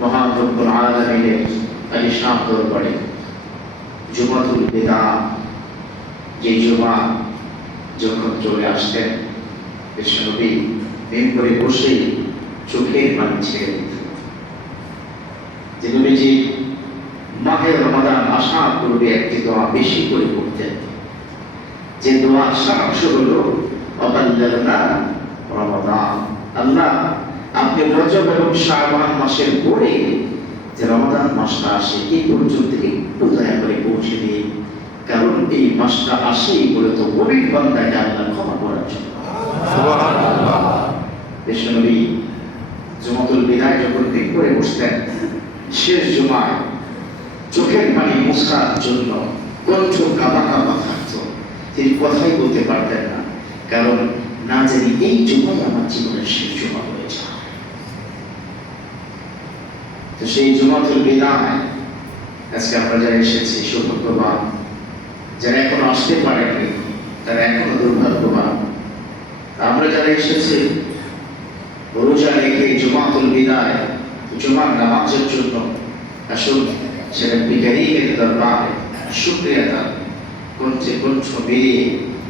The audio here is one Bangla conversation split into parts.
মহান রব্বুল আলামিনের আলিশান দরবারে জুমাতুল বিদা, যে জুমা যখন চলে আসতেন বিশ্বনবী মিম্বরে বসে চোখের পানি ছেড়ে দিতেন। যে নবীজি মাহে রমাদান আসার পূর্বে একটি দোয়া বেশি করে পড়তেন, যে দোয়ার সারাংশ হলো অবাল্লাগনা রমাদান। আল্লাহ, আপনি রজব এবং শাবান মাসের পরে যে রমাদান মাসটা আসে এই পর্যন্ত একটু দয়া করে পৌঁছে দিন, কারণ এই মাসটা আসেই মূলত গরিব বান্দাকে আল্লাহ ক্ষমা করার জন্য। সুবহানাল্লাহ। বিশ্বনবী জুমাতুল বিদায় যখন দিন করে বসতেন, শেষ জুমায় চোখের পানি মোছার জন্য কণ্ঠ কাঁপা কাঁপা থাকত, তিনি কথাই বলতে পারতেন না, কারণ না জানি এই জুমাই আমার জীবনের শেষ জুমা হয়ে যায়। তো সেই জুমাতুল বিদায় আজকে আমরা যারা এসেছি সৌভাগ্যবান, যারা এখনো আসতে পারেনি তারা এখনো দুর্ভাগ্যবান। আমরা যারা এসেছি রোজা রেখে জুমাতুল বিদায় জুমার নামাজের জন্য, আসুন সেটা বিকারীর দরবারে শুকরিয়া দান কণ্ঠে কণ্ঠ মিলিয়ে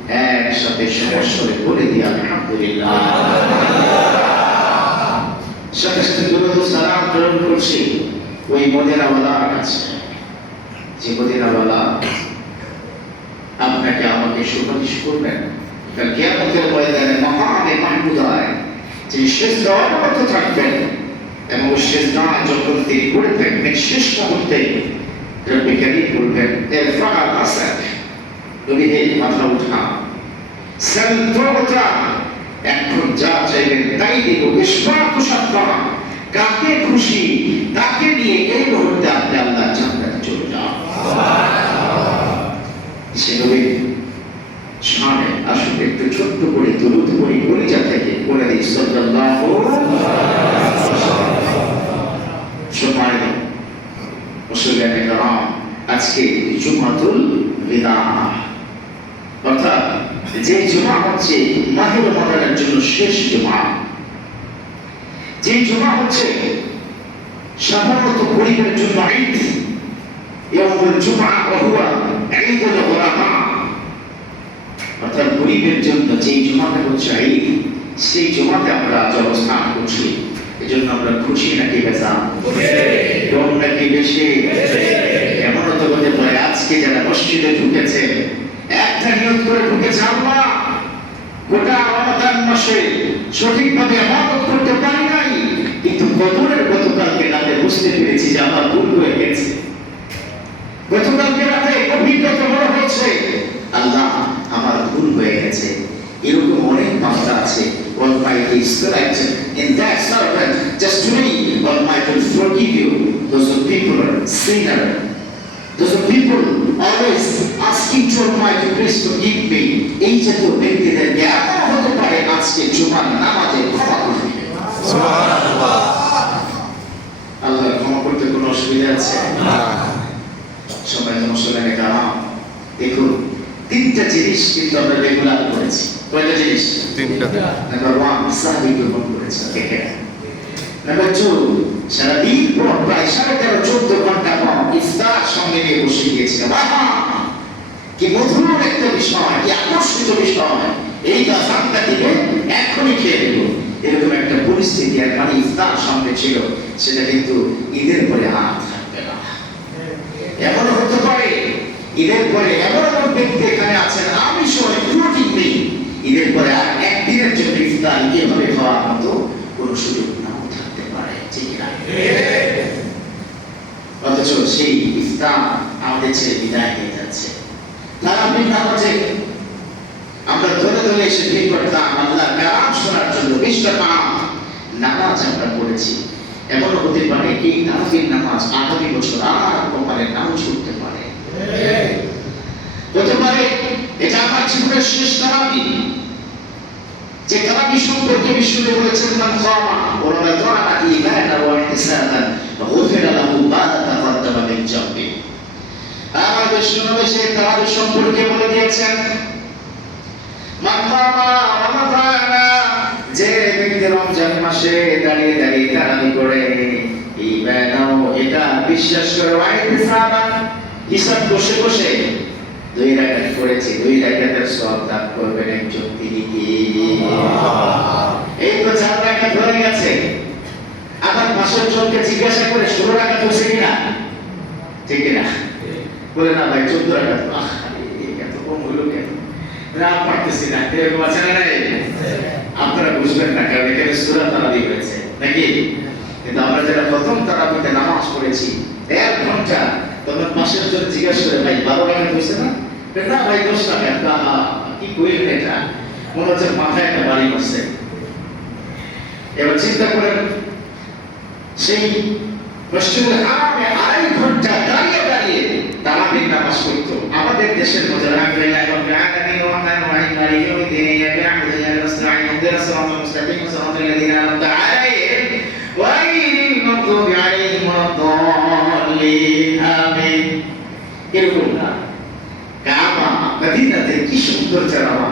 একসাথে সমস্যরে বলে দিয়ে আলহামদুলিল্লাহ। সাথে সাথে দুরূদ ও সালাম প্রেরণ করছি ওই মদিনাওয়ালার কাছে, যে মদিনাওয়ালা আপনাকে আমাকে সুপারিশ করবেন কাল কিয়ামতের ময়দানে মাকামে মাহমুদায়, যিনি সিজদা অবনত থাকবেন এবং সিজদা যখন তিনি করে থাকবেন শেষ মুহূর্তে রব্বে কারীম বলবেন ইরফা রাসাক, নবী হে মাথা উঠা, সাল তুতা, এখন যা চাইবেন তাই দিব, ইশফাক শাফা, কাকে খুশি তাকে নিয়ে এই মুহূর্তে আপনি আল্লাহর জান্নাতে চলে যান। সে নবী শানে আসুন একটু ছোট্ট করে দুরূদ পড়ি, কলিজা থেকে বলে দিই সাল্লাল্লাহু আলাইহি ওয়াসাল্লাম। সম্মানিত মুসলিম کرام, আজকে জুমাতুল বিদা, অর্থাৎ যে জুমা হচ্ছে মাহে রমাদানের জন্য শেষ জুমা, যে জুমা হচ্ছে সাধারণত গরিবের জন্য ঈদ, ইয়াউমুল জুমআ ওয়া হুয়া ঈদুল উলামা, অর্থাৎ গরিবের জন্য যে জুমাটা হচ্ছে ঈদ, সেই জুমাতে আমরা আজ অবস্থান করছি। এজন্য আমরা খুশি নাকি বেজার, কম নাকি বেশি? এমন তো বলতে পারে আজকে যারা মসজিদে ঢুকেছে একটা নিয়ত করে ঢুকেছে, আল্লাহ গোটা রমাদান মাসে সঠিকভাবে ইবাদত করতে পারি নাই, কিন্তু কদরের গতকালকে রাতে বুঝতে পেরেছি যে আমার ভুল হয়ে গেছে, গতকালকে রাতে অভিজ্ঞতা বড় হয়েছে, আল্লাহ আমার ভুল হয়ে গেছে। এরকম অনেক বান্দা আছে, Almighty is correct in that servant, just today Almighty will forgive you. Those are people are sinner, those are people always asking to Almighty, please forgive me. এই জাতীয় ব্যক্তিদেরকে এমন হতে পারে আজকে জুমার নামাজে ক্ষমা করবে। সুবহানাল্লাহ। আল্লাহ ক্ষমা করতে কোনো অসুবিধা আছে না? সম্মানিত মুসলিম کرام, দেখুন তিনটা জিনিস কিন্তু আমরা রেগুলার করেছি। কয়টা জিনিস? তিনটা। নাম্বার 1 সাহাবী গ্রহণ করেছে, নাম্বার 2 সারাদিন পর প্রায় 13-14 ঘন্টা পর ইফতার সঙ্গে নিয়ে বসে গিয়েছিলাম। কি মধুর একটা বিষয়, কি আকর্ষিত বিষয়, এই দাফানটা দিবে এখনই খেয়ে নেব, এরকম একটা পরিস্থিতি এখানে ইফতার সঙ্গে ছিল, সেটা কিন্তু ঈদের পরে আর থাকবে না। এমন হতে পারে ঈদের পরে এমন এমন ব্যক্তি এখানে আছেন, আমি সময় প্রোটিন নেই, ঈদের পরে আর একদিনের জন্য ইফতার এভাবে খাওয়ার মতো কোনো সুযোগ নাও থাকতে পারে, ঠিক না? অথচ সেই ইফতার আমাদের ছেড়ে বিদায় হয়ে যাচ্ছে। তারাবির নামাজে আমরা ধরে ধরে এসে ভিড় করতাম আল্লাহর কালাম শোনার জন্য, 20টা নামাজ আমরা পড়েছি। এমন হতে পারে এই তারাবির নামাজ আগামী বছর আর কপালে নাও ছুটতে পারে, হতে পারে এটা আমার জীবনের শেষ তারাবি, যে তারাবি সম্পর্কে বিশ্বনবী বলেছেন মান কামা ওয়া রাদা'a ঈমানান ওয়া ইহসানান গুফিরা লাহু মা তাকাদ্দামা মিন যামবি। আমার বিশ্বনবী সেই তারাবি সম্পর্কে বলে দিয়েছেন মান কামা রমাদানা, যে ব্যক্তি রমজান মাসে দাঁড়িয়ে দাঁড়িয়ে তারাবি করে ঈমান বিশ্বাস করে ওয়াইতিসাবান হিসাব বসে বসে 2 রাকাত করেছে, 2 রাকাতের সওয়াব দান করবেন একজন, তিনি কি? এই তো 4 রাকাত হয়ে গেছে। আবার পাশের জনকে জিজ্ঞাসা করে 16 রাকাত হয়েছে কিনা, ঠিক কিনা? বলে না ভাই 14 রাকাত। এত কম হলো কেন? না পারতেছি না, এরকম আছে না? আপনারা বুঝবেন না, কারণ এখানে সূরা তারাবি হয়েছে নাকি? কিন্তু আমরা যারা প্রথম তারাবিতে নামাজ পড়েছি 1 ঘন্টা, তখন পাশের জন জিজ্ঞাসা করে ভাই 12 রাকাত হয়েছে না? না ভাই 10 রাকাত। কি কইলেন এটা? মনে হচ্ছে মাথায় একটা বাড়ি মারছে। এবার চিন্তা করেন, সেই মসজিদুল হারামে 2.5 ঘন্টা দাঁড়িয়ে দাঁড়িয়ে তারাবির নামাজ পড়তো। আমাদের দেশের মধ্যে আলহামদুলিল্লাহ রাব্বিল আলামিন ওয়া রাহমানির রাহিম মালিকি ইয়াউমিদ্দিন ইয়্যাকা না'বুদু ওয়া ইয়্যাকা নাস্তাঈন ইহদিনাস সিরাতাল মুস্তাকিম সিরাতাল লাযীনা আন'আমতা আলাইহিম গায়রিল মাগদুবি আলাইহিম ওয়ালাদ-দাল্লিন। আমিন। এরকম না, কাবা মদিনাতে কি সুন্দর জায়গা।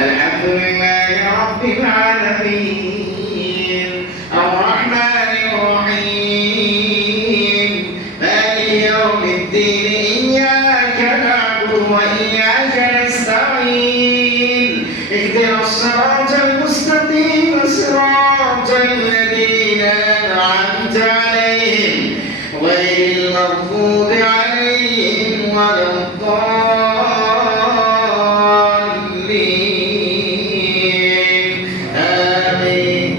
আলহামদুলিল্লাহ রাব্বিল আলামিন আর-রাহমানির রাহিম মালিকি ইয়াউমিদ্দিন ইয়্যাকা না'বুদু ওয়া ইয়্যাকা নাস্তাঈন ইহদিনাস সিরাতাল মুস্তাকিম সিরাতাল লাযীনা আন'আমতা আলাইহিম গায়রিল মাগদুবি আলাইহিম ওয়ালাদ-দাল্লিন। আমিন।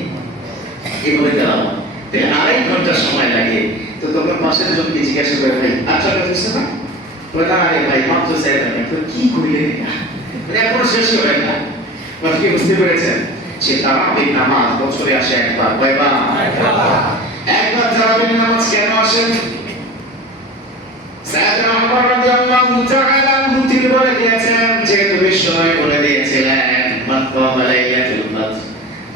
এভাবে দাঁড়াও, 2.5 ঘন্টা সময় লাগে। তো তখন পাশের জনকে জিজ্ঞাসা করে ভাই 8 রাকাত হয়েছে না? বলে না রে ভাই মাত্র 4 রাকাত। তো কি কইলেন এটা? মানে এখনো শেষ হয় না। আপনি কি বুঝতে পেরেছেন? সে তারাবির নামাজ বছরে আসে একবার, কয়বার? একবার তারাবির নামাজ কেন আসে? সাইয়েদনা ওমর রাদিয়াল্লাহু তাআলা আনহু তিনি বলে দিয়েছেন, যেহেতু বিশ্বনবী বলে দিয়েছিলেন মান ক্বামা লাইলাতুল কদর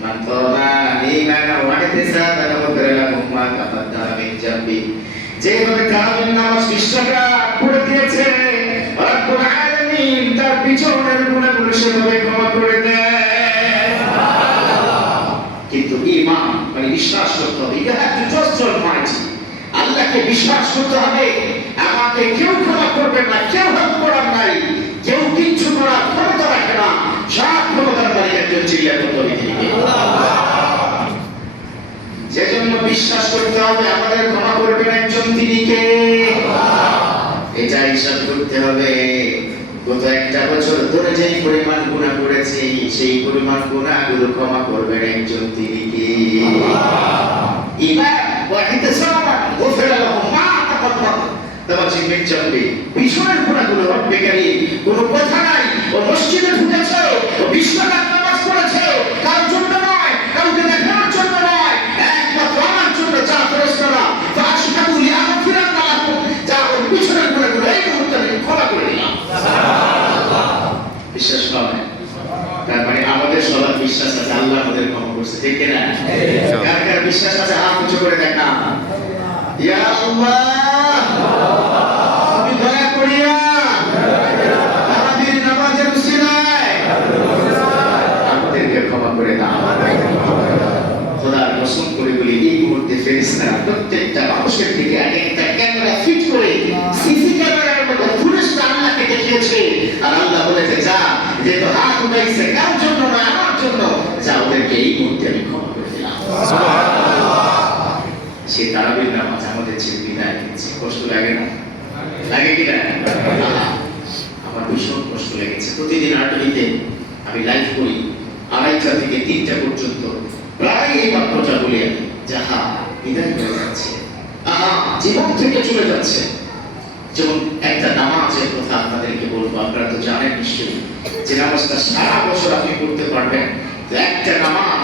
মান ক্বামা ঈমানান ওয়া ইহতিসাবান গুফিরা লাহু মা তাকাদ্দামা মিন যামবি। যেভাবে তারাবির নামাজ বিশ্বটা পড়ে দিয়েছে, রব্বুল আলামিন তার পিছনের গুনাহগুলো সেভাবে ক্ষমা করে দেন। কিন্তু ঈমান মানে বিশ্বাস করতে হবে। You have to trust Almighty. আল্লাহকে বিশ্বাস করতে হবে। আমাকে কেউ ক্ষমা করবে না, কেউ হেল্প করার নাই, কেউ কিচ্ছু করার ক্ষমতা রাখে না। সব ক্ষমতার মালিক একজন, চিল্লায় বলতে হবে তিনি কে? যেজন্য বিশ্বাস করতে হবে আমাদের ক্ষমা করবেন একজন, তিনি কে? এটা হিসাব করতে হবে। গত 1টা বছর ধরে যেই পরিমাণ গুনাহ করেছি, সেই পরিমাণ গুনাহগুলো ক্ষমা করবেন একজন, তিনি কে? ঈমান ওয়া ইহতিসাবান গুফিরা লাহু মা তাকাদ্দামা মিন যামবি। পিছনের গুনাহগুলো রব্বে কারীম, কোনো কথা নাই। ও মসজিদে ঢুকেছে, ও 20 রাকাত নামাজ পড়েছে, কার জন্য নয়, কাউকে দেখানোর জন্য নয়, একমাত্র আমার জন্য। যা ফেরেশতারা ফাশহাদু লিআগফিরান্না লাকুম, যা ওর পিছনের গুনাহগুলো এই মুহূর্তে আমি ক্ষমা করে দিলাম। সুবহানাল্লাহ। বিশ্বাস করেন? তার মানে আমাদের সবার বিশ্বাস আছে আল্লাহ আমাদের ক্ষমা করছে, ঠিক কি না? কার কার বিশ্বাস আছে হাত উঁচু করে দেখা। ইয়া আল্লাহ, তুমি দয়া করিয়া আমাদের নামাজের উসিলায় আমাদেরকে ক্ষমা করে দাও। খোদার কসম করে বলি, এই মুহূর্তে ফেরেশতারা প্রত্যেকটা মানুষের দিকে একটা ক্যামেরা ফিট করে সিসি ক্যামেরার মতো ফুটেজটা আল্লাহকে দেখিয়েছে। আর আল্লাহ বলেছে, যা যেহেতু হাত উঠাইছে কার জন্য না আমার জন্য, যা ওদেরকে এই মুহূর্তে আমি ক্ষমা করে দিলাম। সে তারাবির নামাজ আমাদের ছেড়ে বিদায় নিচ্ছে। কষ্ট লাগে না? লাগে কি না? আমার ভীষণ কষ্ট লেগেছে। প্রতিদিন আটবিতে আমি লাইভ করি 2:30 থেকে 3টা পর্যন্ত, প্রায় এই বাক্যটা বলি আমি, যাহা বিদায় হয়ে যাচ্ছে, জীবন থেকে চলে যাচ্ছে। যেমন একটা নামাজের কথা আপনাদেরকে বলবো, আপনারা তো জানেন নিশ্চয়ই যে নামাজটা সারা বছর আপনি করতে পারবেন। একটা নামাজ